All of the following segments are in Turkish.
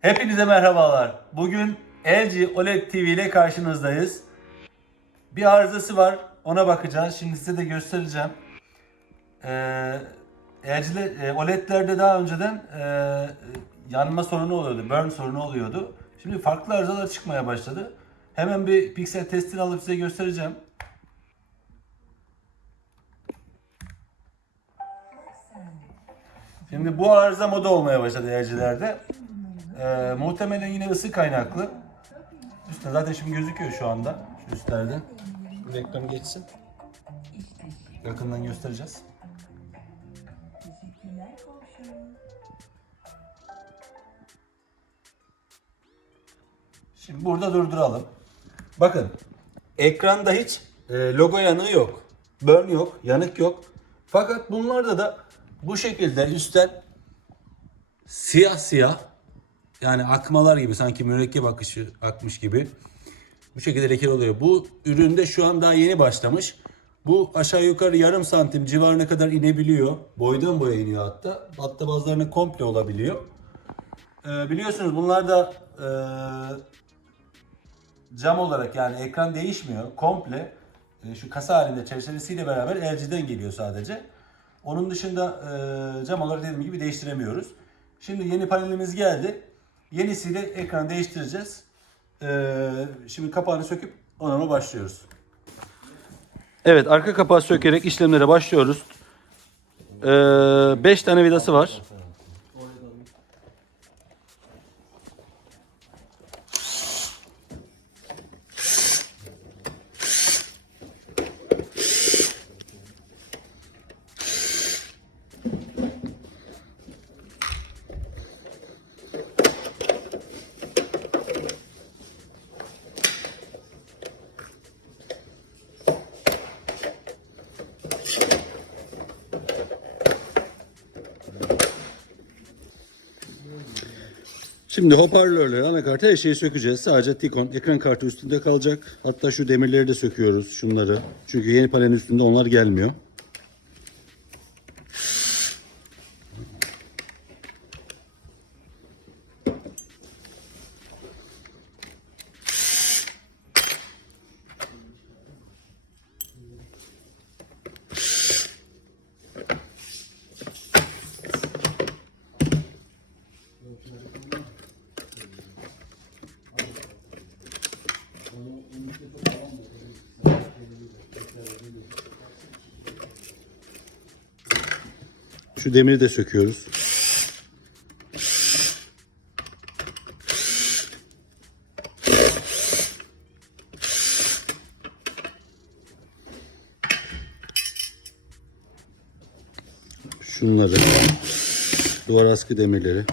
Hepinize merhabalar. Bugün LG OLED TV ile karşınızdayız. Bir arızası var. Ona bakacağız. Şimdi size de göstereceğim. OLED'lerde daha önceden yanma sorunu oluyordu. Burn sorunu oluyordu. Şimdi farklı arızalar çıkmaya başladı. Hemen bir piksel testini alıp size göstereceğim. Şimdi bu arıza moda olmaya başladı LG'lerde. Muhtemelen yine ısı kaynaklı. Üstte zaten şimdi gözüküyor şu anda. Şu üstlerde. Reklam geçsin. Yakından göstereceğiz. Şimdi burada durduralım. Bakın. Ekranda hiç logo yanığı yok. Burn yok. Yanık yok. Fakat bunlarda da bu şekilde üstten siyah siyah, yani akmalar gibi, sanki mürekkep akışı akmış gibi bu şekilde leke oluyor. Bu üründe şu an daha yeni başlamış. Bu aşağı yukarı yarım santim civarına kadar inebiliyor. Boydan boya iniyor hatta. Hatta bazılarına komple olabiliyor. Biliyorsunuz bunlar da cam olarak, yani ekran değişmiyor. Komple şu kasa halinde çerçevesiyle beraber LG'den geliyor sadece. Onun dışında cam olarak dediğim gibi değiştiremiyoruz. Şimdi yeni panelimiz geldi. Yenisiyle ekran değiştireceğiz. Şimdi kapağını söküp onarıma başlıyoruz. Evet, arka kapağı sökerek işlemlere başlıyoruz. 5 tane vidası var. Şimdi hoparlörleri, anakartı, her şeyi sökeceğiz. Sadece Tikon ekran kartı üstünde kalacak. Hatta şu demirleri de söküyoruz, şunları. Çünkü yeni panelin üstünde onlar gelmiyor. Şu demiri de söküyoruz. Şunları, duvar askı demirleri.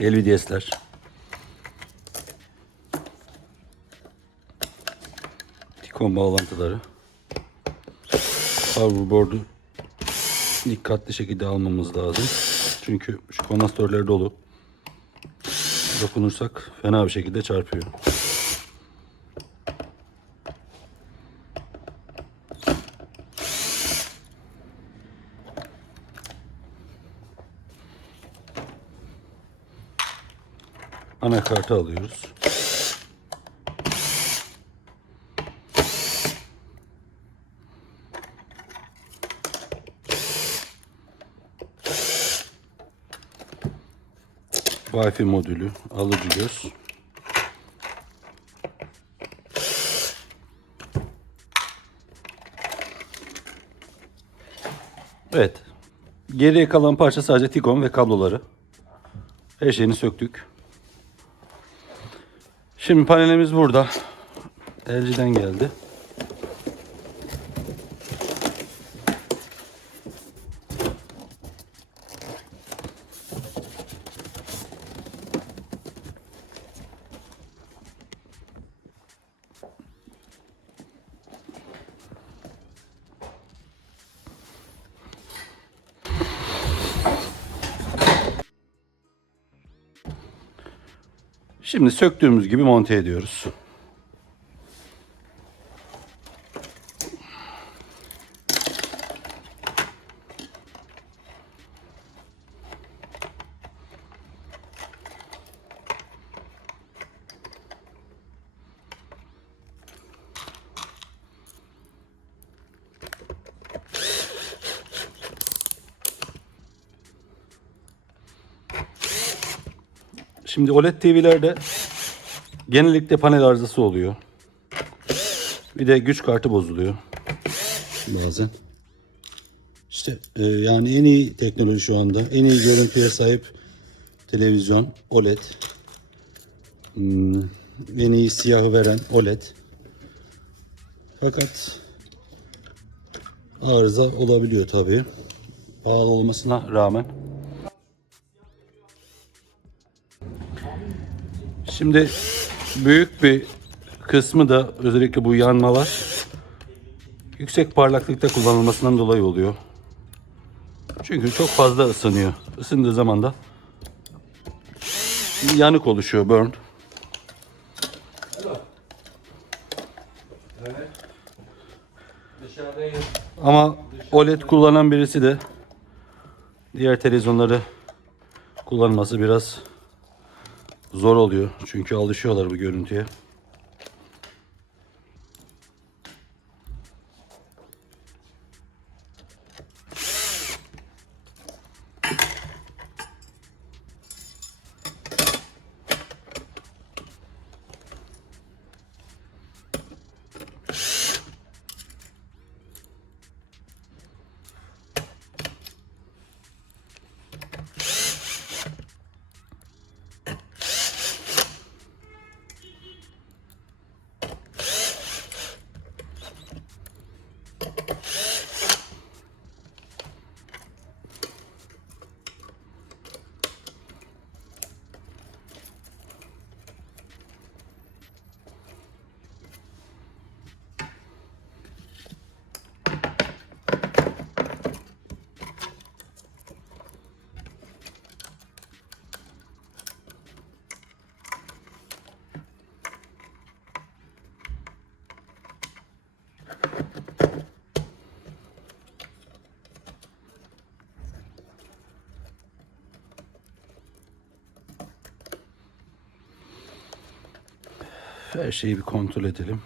LVDS'ler. Tikon bağlantıları. Powerboard'u dikkatli şekilde almamız lazım. Çünkü şu kondansatörler dolu. Dokunursak fena bir şekilde çarpıyor. Anakartı alıyoruz. Wi-Fi modülü, alıcı göz. Evet. Geriye kalan parça sadece Tikon ve kabloları. Her şeyini söktük. Şimdi panelimiz burada. LG'den geldi. Şimdi söktüğümüz gibi monte ediyoruz. Şimdi OLED TV'lerde genellikle panel arızası oluyor. Bir de güç kartı bozuluyor. Bazen. İşte yani en iyi teknoloji şu anda. En iyi görüntüye sahip televizyon OLED. En iyi siyahı veren OLED. Fakat arıza olabiliyor tabii. Pahalı olmasına rağmen. Şimdi büyük bir kısmı da özellikle bu yanmalar yüksek parlaklıkta kullanılmasından dolayı oluyor. Çünkü çok fazla ısınıyor. Isındığı zaman da yanık oluşuyor, burn. Ama OLED kullanan birisi de diğer televizyonları kullanması biraz zor oluyor. Çünkü alışıyorlar bu görüntüye. Her şeyi bir kontrol edelim.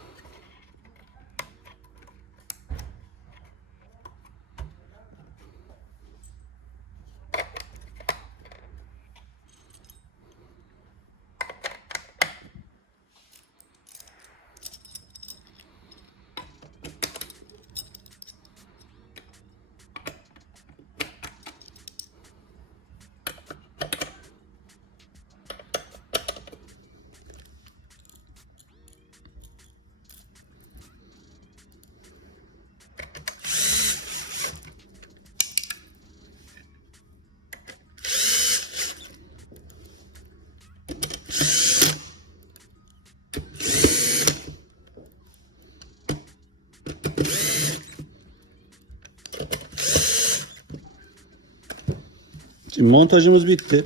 Şimdi montajımız bitti.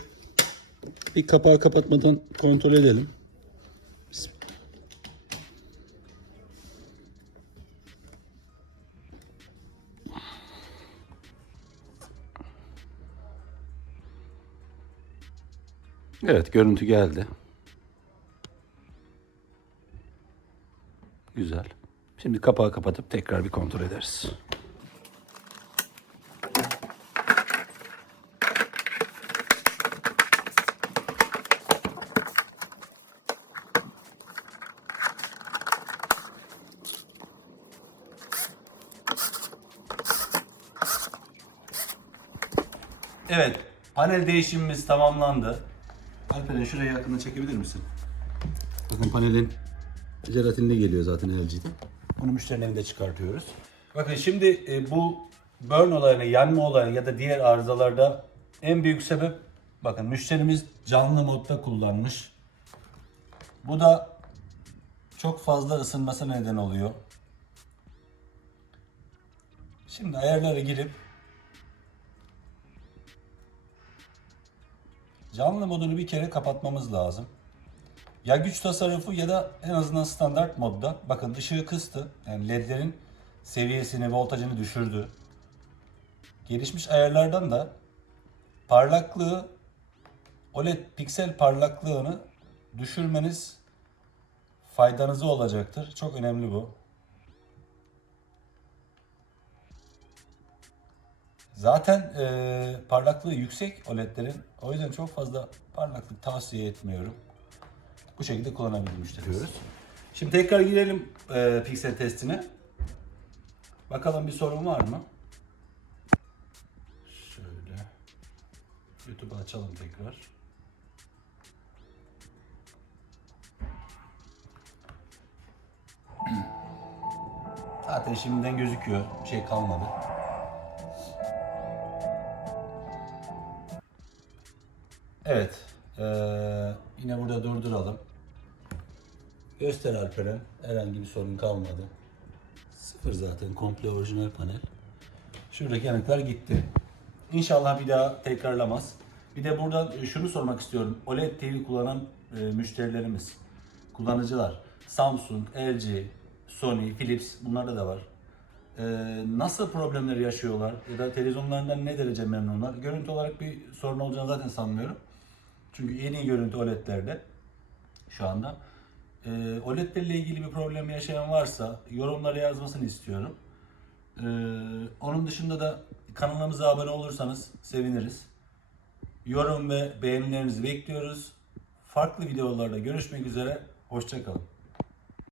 Bir kapağı kapatmadan kontrol edelim. Evet, görüntü geldi. Güzel. Şimdi kapağı kapatıp tekrar bir kontrol ederiz. Evet, panel değişimimiz tamamlandı. Alperen şuraya yakında çekebilir misin? Bakın panelin jelatinli geliyor zaten LG'de. Bunu müşterinin evinde çıkartıyoruz. Bakın şimdi bu burn olayına, yanma olayına ya da diğer arızalarda en büyük sebep, bakın müşterimiz canlı modda kullanmış. Bu da çok fazla ısınması neden oluyor. Şimdi ayarlara girip canlı modunu bir kere kapatmamız lazım. Ya güç tasarrufu ya da en azından standart modda. Bakın ışığı kıstı. Yani ledlerin seviyesini, voltajını düşürdü. Gelişmiş ayarlardan da parlaklığı, OLED piksel parlaklığını düşürmeniz faydanıza olacaktır. Çok önemli bu. Zaten parlaklığı yüksek OLED'lerin. O yüzden çok fazla parlaklık tavsiye etmiyorum. Bu şekilde kullanabilir müşterimiz. Şimdi tekrar girelim piksel testine. Bakalım bir sorun var mı? Şöyle. YouTube'u açalım tekrar. Zaten şimdiden gözüküyor. Bir şey kalmadı. Evet. Yine burada durduralım. Göster Alperen. Herhangi bir sorun kalmadı. Sıfır zaten. Komple orijinal panel. Şuradaki yanıklar gitti. İnşallah bir daha tekrarlamaz. Bir de buradan şunu sormak istiyorum. OLED TV kullanan müşterilerimiz, kullanıcılar, Samsung, LG, Sony, Philips bunlarda da var. Nasıl problemler yaşıyorlar ya da televizyonlarından ne derece memnunlar? Görüntü olarak bir sorun olacağını zaten sanmıyorum. Çünkü en iyi görüntü OLED'lerde şu anda. OLED'lerle ilgili bir problem yaşayan varsa yorumlara yazmasını istiyorum. Onun dışında da kanalımıza abone olursanız seviniriz. Yorum ve beğenilerinizi bekliyoruz. Farklı videolarda görüşmek üzere. Hoşça kalın.